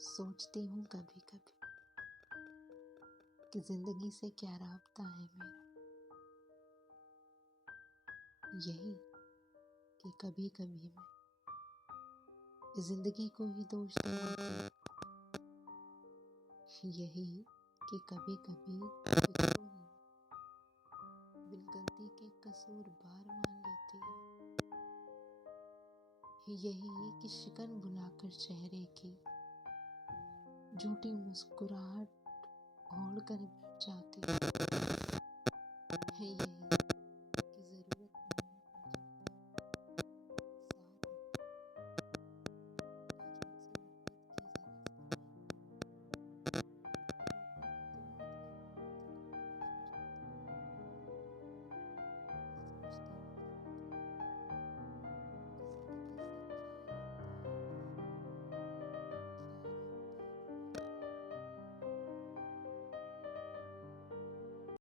सोचती हूँ कभी कभी कि जिंदगी से क्या राब्ता है मेरा। यही कि कभी कभी मैं जिंदगी को ही दोष देने की, यही कि कभी कभी खुद को ही बिन गलती के कसूर बार मान लेती हूँ। यही कि शिकन बुलाकर चेहरे की झूठी मुस्कुराहट ओढ़ कर बैठ जाती हूँ। यही